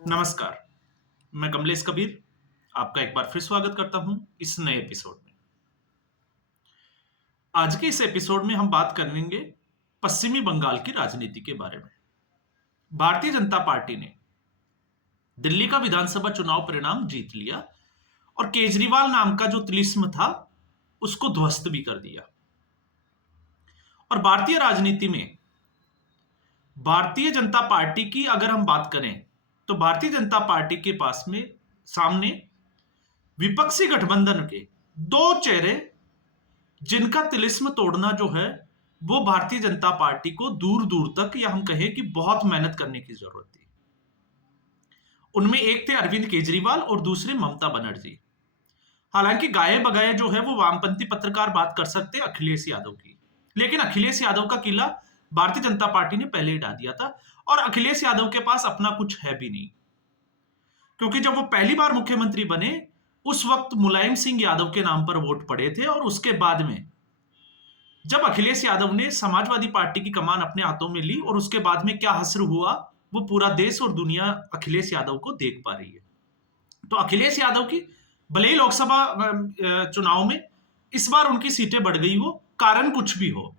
नमस्कार, मैं कमलेश कबीर आपका एक बार फिर स्वागत करता हूं इस नए एपिसोड में। आज के इस एपिसोड में हम बात करेंगे पश्चिमी बंगाल की राजनीति के बारे में। भारतीय जनता पार्टी ने दिल्ली का विधानसभा चुनाव परिणाम जीत लिया और केजरीवाल नाम का जो तिलिस्म था उसको ध्वस्त भी कर दिया। और भारतीय राजनीति में भारतीय जनता पार्टी की अगर हम बात करें तो भारतीय जनता पार्टी के पास में सामने विपक्षी गठबंधन के दो चेहरे जिनका तिलिस्म तोड़ना जो है वो भारतीय जनता पार्टी को दूर दूर तक या हम कहें कि बहुत मेहनत करने की जरूरत थी। उनमें एक थे अरविंद केजरीवाल और दूसरे ममता बनर्जी। हालांकि गाये बगाए जो है वो वामपंथी पत्रकार बात कर सकते हैं अखिलेश यादव की, लेकिन अखिलेश यादव का किला भारतीय जनता पार्टी ने पहले ही ढा दिया था और अखिलेश यादव के पास अपना कुछ है भी नहीं, क्योंकि जब वो पहली बार मुख्यमंत्री बने उस वक्त मुलायम सिंह यादव के नाम पर वोट पड़े थे और उसके बाद में जब अखिलेश यादव ने समाजवादी पार्टी की कमान अपने हाथों में ली और उसके बाद में क्या हश्र हुआ वो पूरा देश और दुनिया अखिलेश यादव को देख पा रही है। तो अखिलेश यादव की भले ही लोकसभा चुनाव में इस बार उनकी सीटें बढ़ गई हो, कारण कुछ भी हो,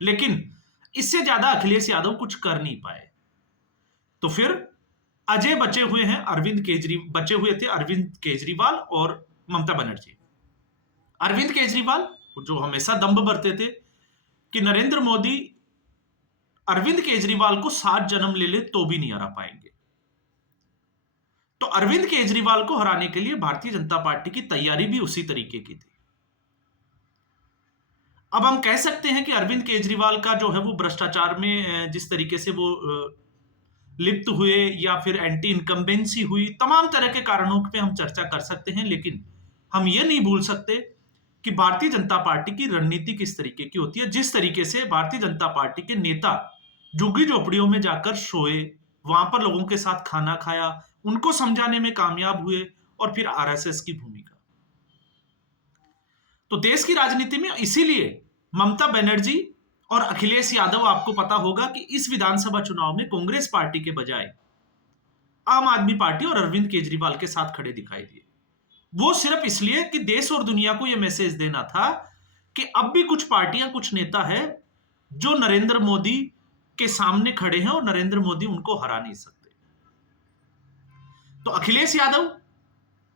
लेकिन इससे ज्यादा अखिलेश यादव कुछ कर नहीं पाए। तो फिर अजय बचे हुए थे अरविंद केजरीवाल और ममता बनर्जी। अरविंद केजरीवाल जो हमेशा दंभ भरते थे कि नरेंद्र मोदी अरविंद केजरीवाल को 7 जन्म ले ले तो भी नहीं हरा पाएंगे। तो अरविंद केजरीवाल को हराने के लिए भारतीय जनता पार्टी की तैयारी भी उसी तरीके की थी। अब हम कह सकते हैं कि अरविंद केजरीवाल का जो है वो भ्रष्टाचार में जिस तरीके से वो लिप्त हुए या फिर एंटी इनकम्बेंसी हुई, तमाम तरह के कारणों पे हम चर्चा कर सकते हैं, लेकिन हम ये नहीं भूल सकते कि भारतीय जनता पार्टी की रणनीति किस तरीके की होती है। जिस तरीके से भारतीय जनता पार्टी के नेता झुग्गी झोपड़ियों में जाकर सोए, वहां पर लोगों के साथ खाना खाया, उनको समझाने में कामयाब हुए और फिर आरएसएस की भूमिका। तो देश की राजनीति में इसीलिए ममता बनर्जी और अखिलेश यादव, आपको पता होगा कि इस विधानसभा चुनाव में कांग्रेस पार्टी के बजाय आम आदमी पार्टी और अरविंद केजरीवाल के साथ खड़े दिखाई दिए। वो सिर्फ इसलिए कि देश और दुनिया को यह मैसेज देना था कि अब भी कुछ पार्टियां, कुछ नेता है जो नरेंद्र मोदी के सामने खड़े हैं और नरेंद्र मोदी उनको हरा नहीं सकते। तो अखिलेश यादव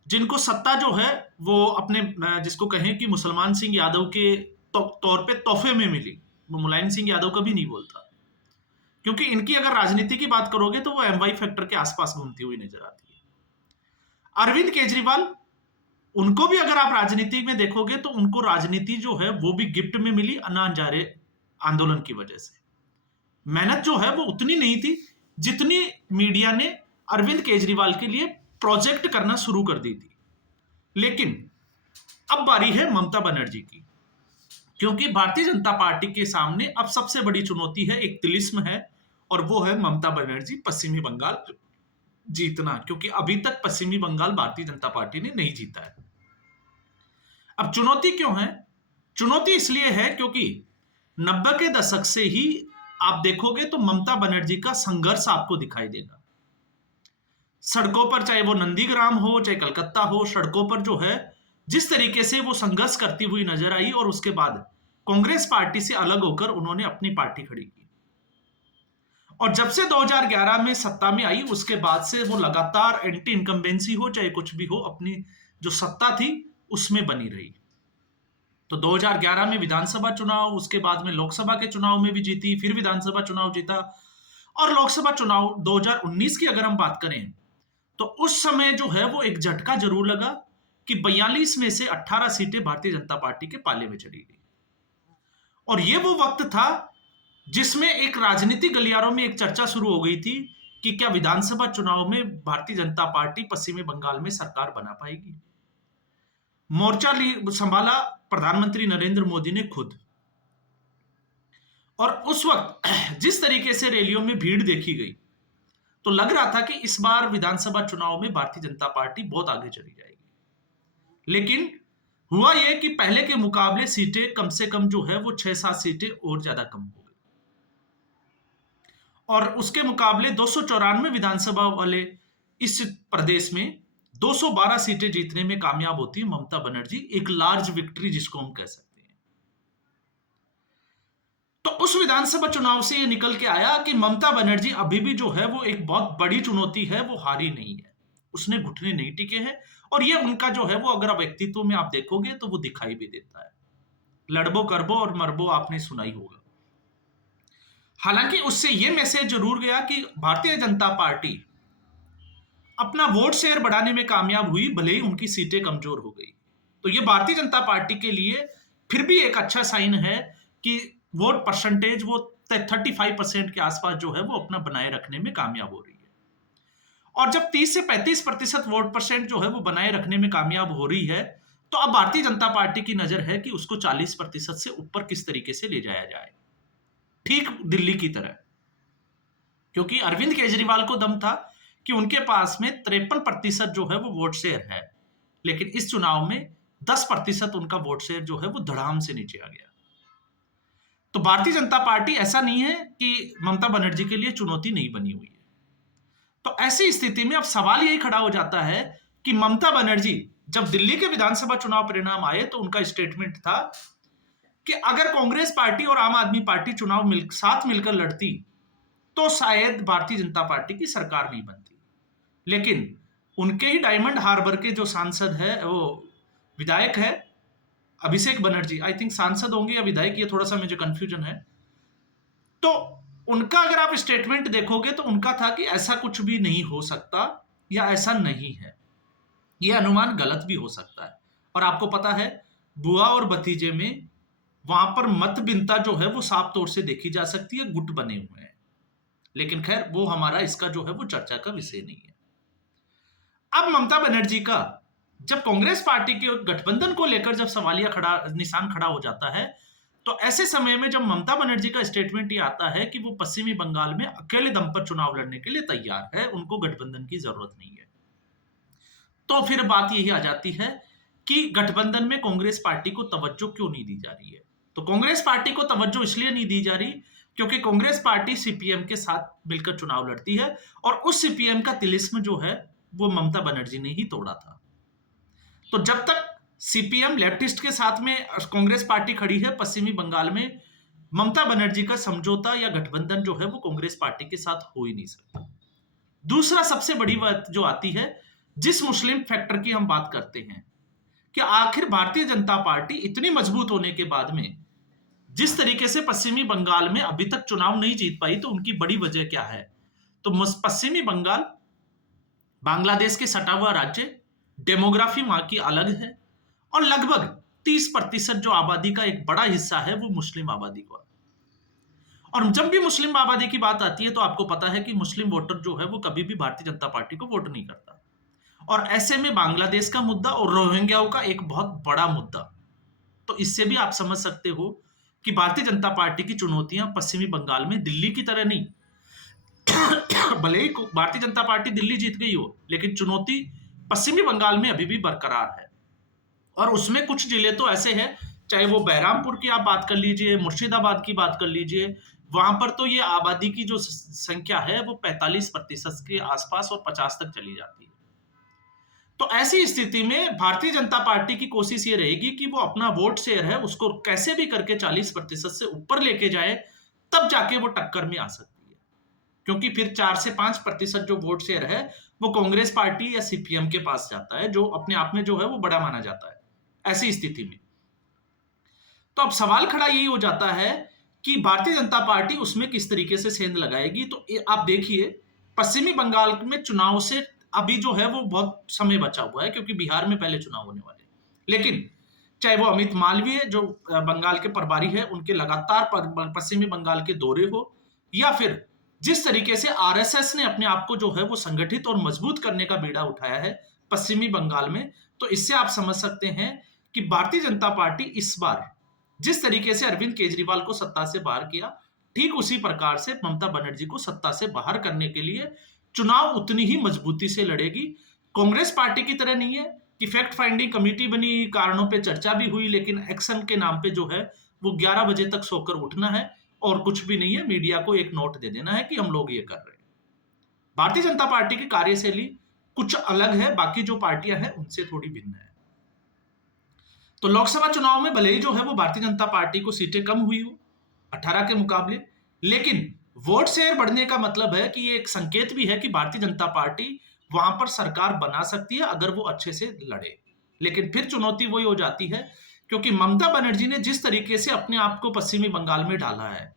जिनको सत्ता जो है वो अपने जिसको कहें कि मुसलमान सिंह यादव के तौर पे तोहफे में मिली, वो मुलायम सिंह यादव कभी नहीं बोलता, क्योंकि इनकी अगर राजनीति की बात करोगे तो वो एमवाई फैक्टर के आसपास घूमती हुई नजर आती है। अरविंद केजरीवाल, उनको भी अगर आप राजनीति में देखोगे तो उनको राजनीति जो है वो भी गिफ्ट में मिली अन्ना हजारे आंदोलन की वजह से। मेहनत जो है वो उतनी नहीं थी जितनी मीडिया ने अरविंद केजरीवाल के लिए प्रोजेक्ट करना शुरू कर दी थी। लेकिन अब बारी है ममता बनर्जी की, क्योंकि भारतीय जनता पार्टी के सामने अब सबसे बड़ी चुनौती है, एक तिलिस्म है, और वो है ममता बनर्जी पश्चिमी बंगाल जीतना, क्योंकि अभी तक पश्चिमी बंगाल भारतीय जनता पार्टी ने नहीं जीता है। अब चुनौती क्यों है? चुनौती इसलिए है क्योंकि 90 के दशक से ही आप देखोगे तो ममता बनर्जी का संघर्ष आपको दिखाई देगा। सड़कों पर, चाहे वो नंदीग्राम हो चाहे कलकत्ता हो, सड़कों पर जो है जिस तरीके से वो संघर्ष करती हुई नजर आई और उसके बाद कांग्रेस पार्टी से अलग होकर उन्होंने अपनी पार्टी खड़ी की। और जब से 2011 में सत्ता में आई उसके बाद से वो लगातार एंटी इनकम्बेंसी हो चाहे कुछ भी हो, अपनी जो सत्ता थी उसमें बनी रही। तो 2011 में विधानसभा चुनाव, उसके बाद में लोकसभा के चुनाव में भी जीती, फिर विधानसभा चुनाव जीता, और लोकसभा चुनाव 2019 की अगर हम बात करें तो उस समय जो है वो एक झटका जरूर लगा कि 42 में से 18 सीटें भारतीय जनता पार्टी के पाले में चली गई। और ये वो वक्त था जिसमें एक राजनीतिक गलियारों में एक चर्चा शुरू हो गई थी कि क्या विधानसभा चुनाव में भारतीय जनता पार्टी पश्चिमी बंगाल में सरकार बना पाएगी। मोर्चा संभाला प्रधानमंत्री नरेंद्र मोदी ने खुद, और उस वक्त जिस तरीके से रैलियों में भीड़ देखी गई तो लग रहा था कि इस बार विधानसभा चुनाव में भारतीय जनता पार्टी बहुत आगे चली जाएगी। लेकिन हुआ यह कि पहले के मुकाबले सीटें कम से कम जो है वो 6-7 सीटें और ज्यादा कम हो गई, और उसके मुकाबले 294 विधानसभा वाले इस प्रदेश में 212 सीटें जीतने में कामयाब होती है ममता बनर्जी, एक लार्ज विक्ट्री जिसको हम कह सकते हैं। तो उस विधानसभा चुनाव से ये निकल के आया कि ममता बनर्जी अभी भी जो है वो एक बहुत बड़ी चुनौती है, वो हारी नहीं है, उसने घुटने नहीं टिके हैं। और ये उनका जो है वो अगर व्यक्तित्व में आप देखोगे तो वो दिखाई भी देता है। लड़बो करबो और मरबो आपने सुना ही होगा। हालांकि उससे ये मैसेज जरूर गया कि भारतीय जनता पार्टी अपना वोट शेयर बढ़ाने में कामयाब हुई, भले ही उनकी सीटें कमजोर हो गई। तो ये भारतीय जनता पार्टी के लिए फिर भी एक अच्छा साइन है कि वोट परसेंटेज वो 35% के आसपास जो है वो अपना बनाए रखने में कामयाब हो रही है। और जब 30 से 35% वोट परसेंट जो है वो बनाए रखने में कामयाब हो रही है, तो अब भारतीय जनता पार्टी की नजर है कि उसको 40% से ऊपर किस तरीके से ले जाया जाए, ठीक दिल्ली की तरह। क्योंकि अरविंद केजरीवाल को दम था कि उनके पास में 53% जो है वो वोट शेयर है, लेकिन इस चुनाव में 10% उनका वोट शेयर जो है वो धड़ाम से नीचे आ गया। तो भारतीय जनता पार्टी ऐसा नहीं है कि ममता बनर्जी के लिए चुनौती नहीं बनी हुई है। तो ऐसी स्थिति में अब सवाल यही खड़ा हो जाता है कि ममता बनर्जी जब दिल्ली के विधानसभा चुनाव परिणाम आए तो उनका स्टेटमेंट था कि अगर कांग्रेस पार्टी और आम आदमी पार्टी चुनाव साथ मिलकर लड़ती तो शायद भारतीय जनता पार्टी की सरकार नहीं बनती। लेकिन उनके ही डायमंड हार्बर के जो सांसद है, वो विधायक है अभिषेक बनर्जी, आई थिंक सांसद होंगे या विधायक, ये थोड़ा सा मुझे कंफ्यूजन है। तो उनका अगर आप स्टेटमेंट देखोगे तो उनका था कि ऐसा कुछ भी नहीं हो सकता या ऐसा नहीं है, यह अनुमान गलत भी हो सकता है। और आपको पता है बुआ और भतीजे में वहां पर मत भिन्नता जो है वो साफ तौर से देखी जा सकती है, गुट बने हुए हैं। लेकिन खैर वो हमारा इसका जो है वो चर्चा का विषय नहीं है। अब ममता बनर्जी का जब कांग्रेस पार्टी के गठबंधन को लेकर जब सवालिया निशान खड़ा हो जाता है, तो ऐसे समय में जब ममता बनर्जी का स्टेटमेंट ये आता है कि वो पश्चिमी बंगाल में अकेले दम पर चुनाव लड़ने के लिए तैयार है, उनको गठबंधन की जरूरत नहीं है, तो फिर बात यही आ जाती है कि गठबंधन में कांग्रेस पार्टी को तवज्जो क्यों नहीं दी जा रही है। तो कांग्रेस पार्टी को तवज्जो इसलिए नहीं दी जा रही क्योंकि कांग्रेस पार्टी सीपीएम के साथ मिलकर चुनाव लड़ती है, और उस सीपीएम का तिलिस्म जो है वो ममता बनर्जी ने ही तोड़ा था। तो जब तक सीपीएम लेफ्टिस्ट के साथ में कांग्रेस पार्टी खड़ी है पश्चिमी बंगाल में, ममता बनर्जी का समझौता या गठबंधन जो है वो कांग्रेस पार्टी के साथ हो ही नहीं सकता। दूसरा सबसे बड़ी बात जो आती है, जिस मुस्लिम फैक्टर की हम बात करते हैं कि आखिर भारतीय जनता पार्टी इतनी मजबूत होने के बाद में जिस तरीके से पश्चिमी बंगाल में अभी तक चुनाव नहीं जीत पाई, तो उनकी बड़ी वजह क्या है। तो पश्चिमी बंगाल बांग्लादेश के सटा हुआ राज्य, डेमोग्राफी वहां की अलग है, और लगभग 30% जो आबादी का एक बड़ा हिस्सा है वो मुस्लिम आबादी का। और जब भी मुस्लिम आबादी की बात आती है तो आपको पता है कि मुस्लिम वोटर जो है वो कभी भी भारतीय जनता पार्टी को वोट नहीं करता। और ऐसे में बांग्लादेश का मुद्दा और रोहिंग्याओं का एक बहुत बड़ा मुद्दा, तो इससे भी आप समझ सकते हो कि भारतीय जनता पार्टी की चुनौतियां पश्चिमी बंगाल में दिल्ली की तरह नहीं भले ही भारतीय जनता पार्टी दिल्ली जीत गई हो, लेकिन चुनौती पश्चिमी बंगाल में अभी भी बरकरार है। और उसमें कुछ जिले तो ऐसे हैं, चाहे वो बहरामपुर की आप बात कर लीजिए, मुर्शिदाबाद की बात कर लीजिए, वहां पर तो ये आबादी की जो संख्या है वो 45% के आसपास और 50 तक चली जाती है। तो ऐसी स्थिति में भारतीय जनता पार्टी की कोशिश ये रहेगी कि वो अपना वोट शेयर है उसको कैसे भी करके 40% से ऊपर लेके जाए, तब जाके वो टक्कर में आ सकती है। क्योंकि फिर 4 से 5% जो वोट शेयर है वो कांग्रेस पार्टी या सीपीएम के पास जाता है, जो अपने आप में जो है वो बड़ा माना जाता है ऐसी स्थिति में। तो अब सवाल खड़ा यही हो जाता है कि भारतीय जनता पार्टी उसमें किस तरीके से सेंध लगाएगी। तो आप देखिए पश्चिमी बंगाल में चुनाव से अभी जो है वो बहुत समय बचा हुआ है, क्योंकि बिहार में पहले चुनाव होने वाले। लेकिन चाहे वो अमित मालवीय जो बंगाल के प्रभारी है उनके लगातार पश्चिमी बंगाल के दौरे हो, या फिर जिस तरीके से आरएसएस ने अपने आप को जो है वो संगठित और मजबूत करने का बीड़ा उठाया है पश्चिमी बंगाल में, तो इससे आप समझ सकते हैं कि भारतीय जनता पार्टी इस बार जिस तरीके से अरविंद केजरीवाल को सत्ता से बाहर किया, ठीक उसी प्रकार से ममता बनर्जी को सत्ता से बाहर करने के लिए चुनाव उतनी ही मजबूती से लड़ेगी। कांग्रेस पार्टी की तरह नहीं है कि फैक्ट फाइंडिंग कमेटी बनी, कारणों पे चर्चा भी हुई, लेकिन एक्शन के नाम पे जो है वो 11 बजे तक सोकर उठना है और कुछ भी नहीं है, मीडिया को एक नोट दे देना है कि हम लोग ये कर रहे हैं। भारतीय जनता पार्टी की कार्यशैली कुछ अलग है, बाकी जो पार्टियां हैं उनसे थोड़ी भिन्न है। तो लोकसभा चुनाव में भले ही जो है वो भारतीय जनता पार्टी को सीटें कम हुई हो 18 के मुकाबले, लेकिन वोट शेयर बढ़ने का मतलब है कि ये एक संकेत भी है कि भारतीय जनता पार्टी वहां पर सरकार बना सकती है अगर वो अच्छे से लड़े। लेकिन फिर चुनौती वही हो जाती है, क्योंकि ममता बनर्जी ने जिस तरीके से अपने आप को पश्चिमी बंगाल में डाला है,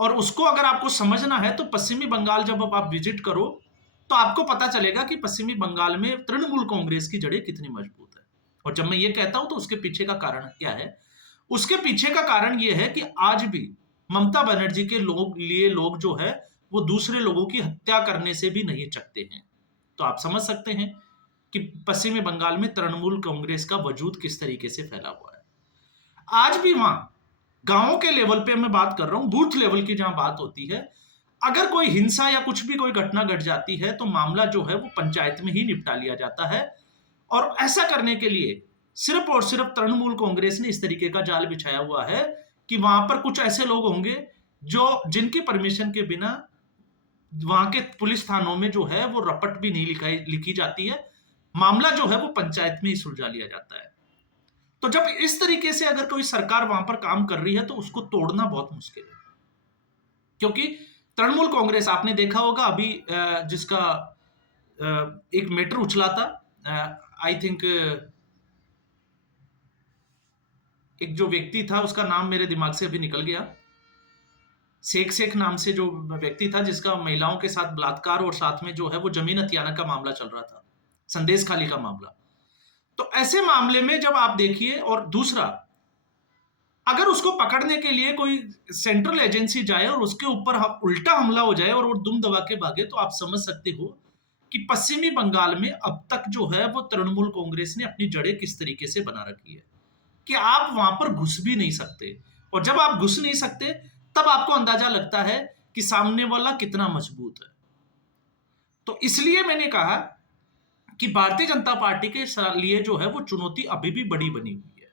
और उसको अगर आपको समझना है तो पश्चिमी बंगाल जब आप विजिट करो तो आपको पता चलेगा कि पश्चिमी बंगाल में तृणमूल कांग्रेस की जड़ें कितनी मजबूत है। और जब मैं ये कहता हूं तो उसके पीछे का कारण क्या है? उसके पीछे का कारण यह है कि आज भी ममता बनर्जी के लोग जो है वो दूसरे लोगों की हत्या करने से भी नहीं चकते हैं। तो आप समझ सकते हैं कि पश्चिमी बंगाल में तृणमूल कांग्रेस का वजूद किस तरीके से फैला हुआ है। आज भी वहां गांवों के लेवल पे मैं बात कर रहा हूं, बूथ लेवल की जहां बात होती है, अगर कोई हिंसा या कुछ भी कोई घटना घट जाती है तो मामला जो है वो पंचायत में ही निपटा लिया जाता है। और ऐसा करने के लिए सिर्फ और सिर्फ तृणमूल कांग्रेस ने इस तरीके का जाल बिछाया हुआ है कि वहां पर कुछ ऐसे लोग होंगे जो जिनकी परमिशन के बिना वहां के पुलिस थानों में जो है वो रपट भी नहीं लिखी जाती है, मामला जो है वो पंचायत में ही सुलझा लिया जाता है। तो जब इस तरीके से अगर कोई सरकार वहां पर काम कर रही है तो उसको तोड़ना बहुत मुश्किल है, क्योंकि तृणमूल कांग्रेस आपने देखा होगा अभी जिसका एक मैटर उछला था, आई थिंक एक जो व्यक्ति था उसका नाम मेरे दिमाग से अभी निकल गया, शेख नाम से जो व्यक्ति था जिसका महिलाओं के साथ बलात्कार और साथ में जो है वो जमीन हथियाना का मामला चल रहा था, संदेश खाली का मामला। तो ऐसे मामले में जब आप देखिए, और दूसरा अगर उसको पकड़ने के लिए कोई सेंट्रल एजेंसी जाए और उसके ऊपर उल्टा हमला हो जाए और वो दुम दबा के भागे, तो आप समझ सकते हो कि पश्चिमी बंगाल में अब तक जो है वो तृणमूल कांग्रेस ने अपनी जड़ें किस तरीके से बना रखी है कि आप वहां पर घुस भी नहीं सकते। और जब आप घुस नहीं सकते तब आपको अंदाजा लगता है कि सामने वाला कितना मजबूत है। तो इसलिए मैंने कहा कि भारतीय जनता पार्टी के लिए जो है वो चुनौती अभी भी बड़ी बनी हुई है।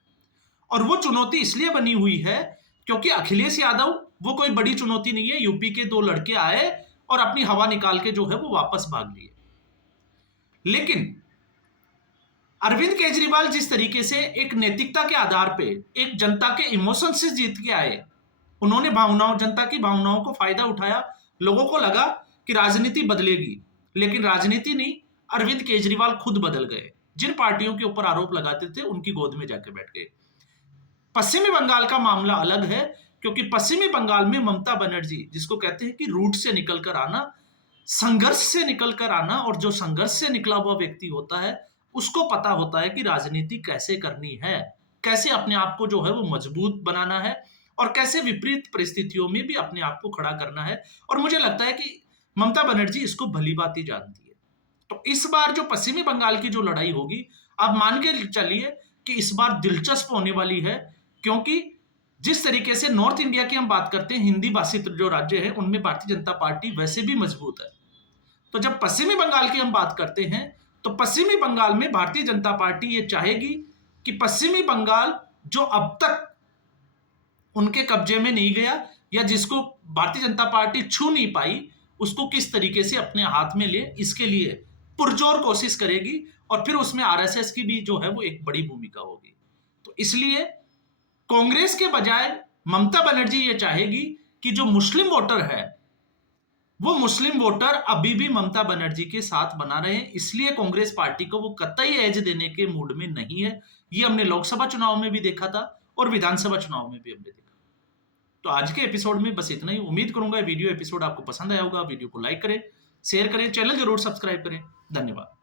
और वो चुनौती इसलिए बनी हुई है क्योंकि अखिलेश यादव वो कोई बड़ी चुनौती नहीं है। यूपी के 2 लड़के आए और अपनी हवा निकाल के जो है वो वापस भाग लिए। लेकिन अरविंद केजरीवाल जिस तरीके से एक नैतिकता के आधार पे एक जनता के इमोशन से जीत के आए, उन्होंने जनता की भावनाओं को फायदा उठाया। लोगों को लगा कि राजनीति बदलेगी, लेकिन राजनीति नहीं, अरविंद केजरीवाल खुद बदल गए। जिन पार्टियों के ऊपर आरोप लगाते थे उनकी गोद में जाकर बैठ गए। पश्चिमी बंगाल का मामला अलग है, क्योंकि पश्चिमी बंगाल में ममता बनर्जी जिसको कहते हैं कि रूट से निकल कर आना, संघर्ष से निकल कर आना, और जो संघर्ष से निकला हुआ व्यक्ति होता है उसको पता होता है कि राजनीति कैसे करनी है, कैसे अपने आप को जो है वो मजबूत बनाना है और कैसे विपरीत परिस्थितियों में भी अपने आप को खड़ा करना है। और मुझे लगता है कि ममता बनर्जी इसको भली भांति जानती है। तो इस बार जो पश्चिमी बंगाल की जो लड़ाई होगी, आप मान के चलिए कि इस बार दिलचस्प होने वाली है, क्योंकि जिस तरीके से नॉर्थ इंडिया की हम बात करते हैं, हिंदी भाषित जो राज्य है उनमें भारतीय जनता पार्टी वैसे भी मजबूत है। तो जब पश्चिमी बंगाल की हम बात करते हैं तो पश्चिमी बंगाल में भारतीय जनता पार्टी ये चाहेगी कि पश्चिमी बंगाल जो अब तक उनके कब्जे में नहीं गया या जिसको भारतीय जनता पार्टी छू नहीं पाई, उसको किस तरीके से अपने हाथ में ले, इसके लिए पुरजोर कोशिश करेगी। और फिर उसमें आरएसएस की भी जो है वो एक बड़ी भूमिका होगी। तो इसलिए कांग्रेस के बजाय ममता बनर्जी ये चाहेगी कि जो मुस्लिम वोटर है वो मुस्लिम वोटर अभी भी ममता बनर्जी के साथ बना रहे हैं। इसलिए कांग्रेस पार्टी को वो कतई एज देने के मूड में नहीं है। ये हमने लोकसभा चुनाव में भी देखा था और विधानसभा चुनाव में भी हमने देखा। तो आज के एपिसोड में बस इतना ही। उम्मीद करूंगा वीडियो एपिसोड आपको पसंद आया होगा। वीडियो को लाइक करें, शेयर करें, चैनल जरूर सब्सक्राइब करें। धन्यवाद।